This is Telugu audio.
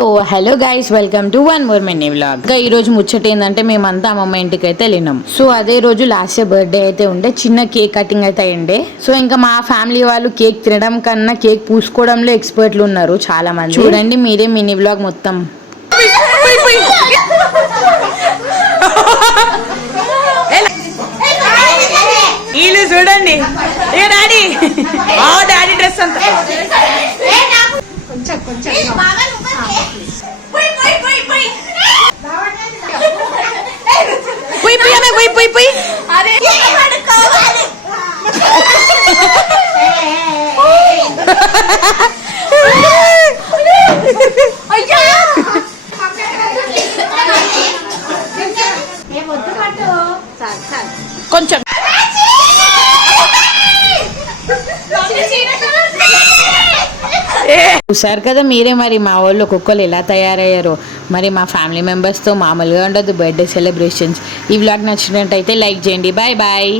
So hello guys, welcome to one more mini vlog. ఇంకా ఈ రోజు ముచ్చట ఏంటంటే మేమంతా అమ్మమ్మ ఇంటికి అయితే వెళ్ళినాం. సో అదే రోజు లాస్ట్ ఇయర్ బర్త్డే అయితే ఉండే, చిన్న కేక్ కటింగ్ అయితే అయ్యిండే. సో ఇంకా మా ఫ్యామిలీ వాళ్ళు కేక్ తినడం కన్నా కేక్ పూసుకోవడంలో ఎక్స్పర్ట్లు ఉన్నారు చాలా మంది. చూడండి మీరే మినీ వ్లాగ్ మొత్తం. వీళ్ళు చూడండి, డాడీ డాడీ డ్రెస్ అంతా కొంచెం కొంచెం కొంచెం చూసారు కదా మీరే, మరి మా వాళ్ళు ఒక్కొక్కరు ఎలా తయారయ్యారో. మరి మా ఫ్యామిలీ మెంబర్స్తో మామూలుగా ఉండదు బర్త్డే సెలబ్రేషన్స్. ఈ వ్లాగ్ నచ్చినట్టయితే లైక్ చేయండి. Bye bye.